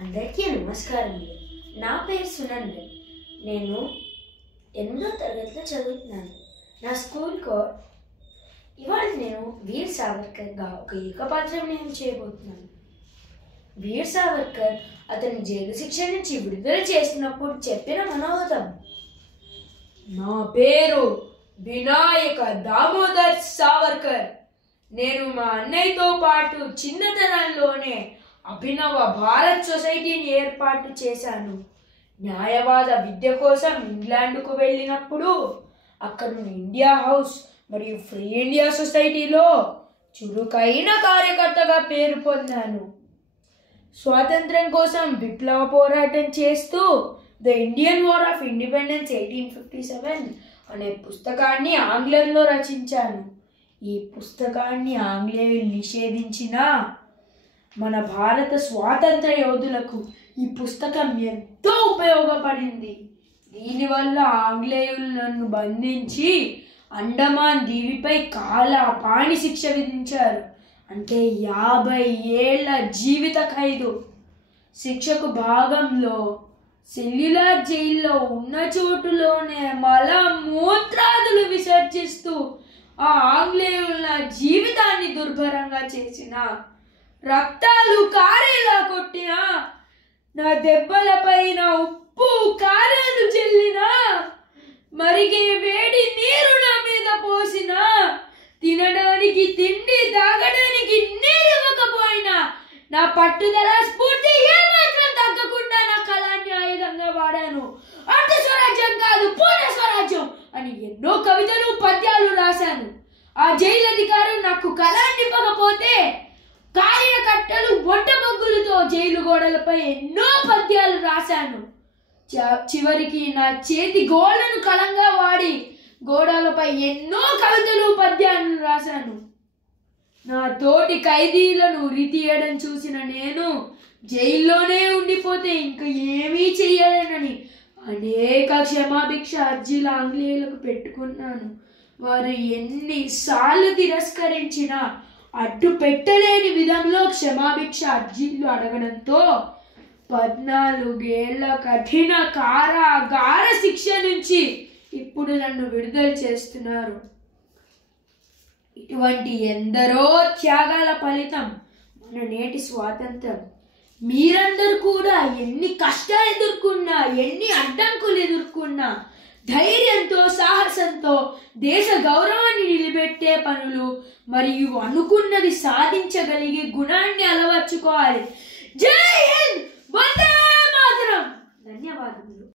అందరికీ నమస్కారములు. నా పేరు సునందన్. నేను 8వ తరగతిలో చదువుతున్నాను. నా స్కూల్ కోడ్ ఇవాళ నేను వీర్ సావర్కర్గా ఒక ఏకపాత్ర నేను చేయబోతున్నాను. వీర్ సావర్కర్ అతని జైలు శిక్ష నుంచి విడుదల చేసినప్పుడు చెప్పిన మనోగతం. నా పేరు వినాయక దామోదర్ సావర్కర్. నేను మా అన్నయ్యతో పాటు చిన్నతనంలోనే అభినవ భారత్ సొసైటీని ఏర్పాటు చేశాను. న్యాయవాద విద్య కోసం ఇంగ్లాండ్కు వెళ్ళినప్పుడు అక్కడ ఇండియా హౌస్ మరియు ఫ్రీ ఇండియా సొసైటీలో చురుకైన కార్యకర్తగా పేరు పొందాను. స్వాతంత్ర్యం కోసం విప్లవ పోరాటం చేస్తూ the Indian war of independence 1857 అనే పుస్తకాన్ని ఆంగ్లంలో రచించాను. ఈ పుస్తకాన్ని ఆంగ్లేయులు నిషేధించిన మన భారత స్వాతంత్ర యోధులకు ఈ పుస్తకం ఎంతో ఉపయోగపడింది. దీనివల్ల ఆంగ్లేయులు నన్ను బంధించి అండమాన్ దీవిపై కాలపాని శిక్ష విధించారు. అంటే 50 ఏళ్ల జీవిత ఖైదు. శిక్షకు భాగంలో సెల్యులార్ జైల్లో ఉన్న చోటులోనే మల మూత్రాదులు విసర్జిస్తూ ఆ ఆంగ్లేయుల నా జీవితాన్ని దుర్భరంగా చేసిన, రక్తాలు కారేలా కొట్టిన, నా దెబ్బలపైన ఉప్పు కారాలు చెల్లిన, మరిగే వేడి నీరు నా మీద పోసిన, తినడానికి తిండి తాగడానికి నీరివ్వకపోయినా నా పట్టుదల స్ఫూర్తి ఏమాత్రం తగ్గకుండా నా కళాన్ని ఆయుధంగా వాడాను. అర్ధ స్వరాజ్యం కాదు పూర్ణ స్వరాజ్యం అని ఎన్నో కవితలు పద్యాలు రాశాను. ఆ జైలు అధికారం నాకు కళాన్ని ఇవ్వకపోతే కార్యకర్తలు వంట బొగ్గులతో జైలు గోడలపై ఎన్నో పద్యాలు రాశాను. చివరికి నా చేతి గోడలను కలంగా వాడి గోడలపై ఎన్నో కవితలు పద్యాలను రాశాను. నా తోటి ఖైదీలను ఉరి తీయడం చూసిన నేను జైల్లోనే ఉండిపోతే ఇంకా ఏమీ చెయ్యలేనని అనేక క్షమాభిక్ష అర్జీలు ఆంగ్లేయులకు పెట్టుకున్నాను. వారు ఎన్నిసార్లు తిరస్కరించినా అడ్డు పెట్టలేని విధంలో క్షమాభిక్ష అర్జీలు అడగడంతో 14 ఏళ్ల కఠిన కారాగార శిక్ష నుంచి ఇప్పుడు నన్ను విడుదల చేస్తున్నారు. ఇటువంటి ఎందరో త్యాగాల ఫలితం మన నేటి స్వాతంత్రం. మీరందరూ కూడా ఎన్ని కష్టాలు ఎదుర్కొన్నా, ఎన్ని అడ్డంకులు ఎదుర్కొన్నా ధైర్యంతో సాహసంతో దేశ గౌరవాన్ని నిలబెట్టే పనులు మరియు అనుకున్నది సాధించగలిగే గుణాన్ని అలవర్చుకోవాలి. జై హింద్, వందే మాతరం. ధన్యవాదములు.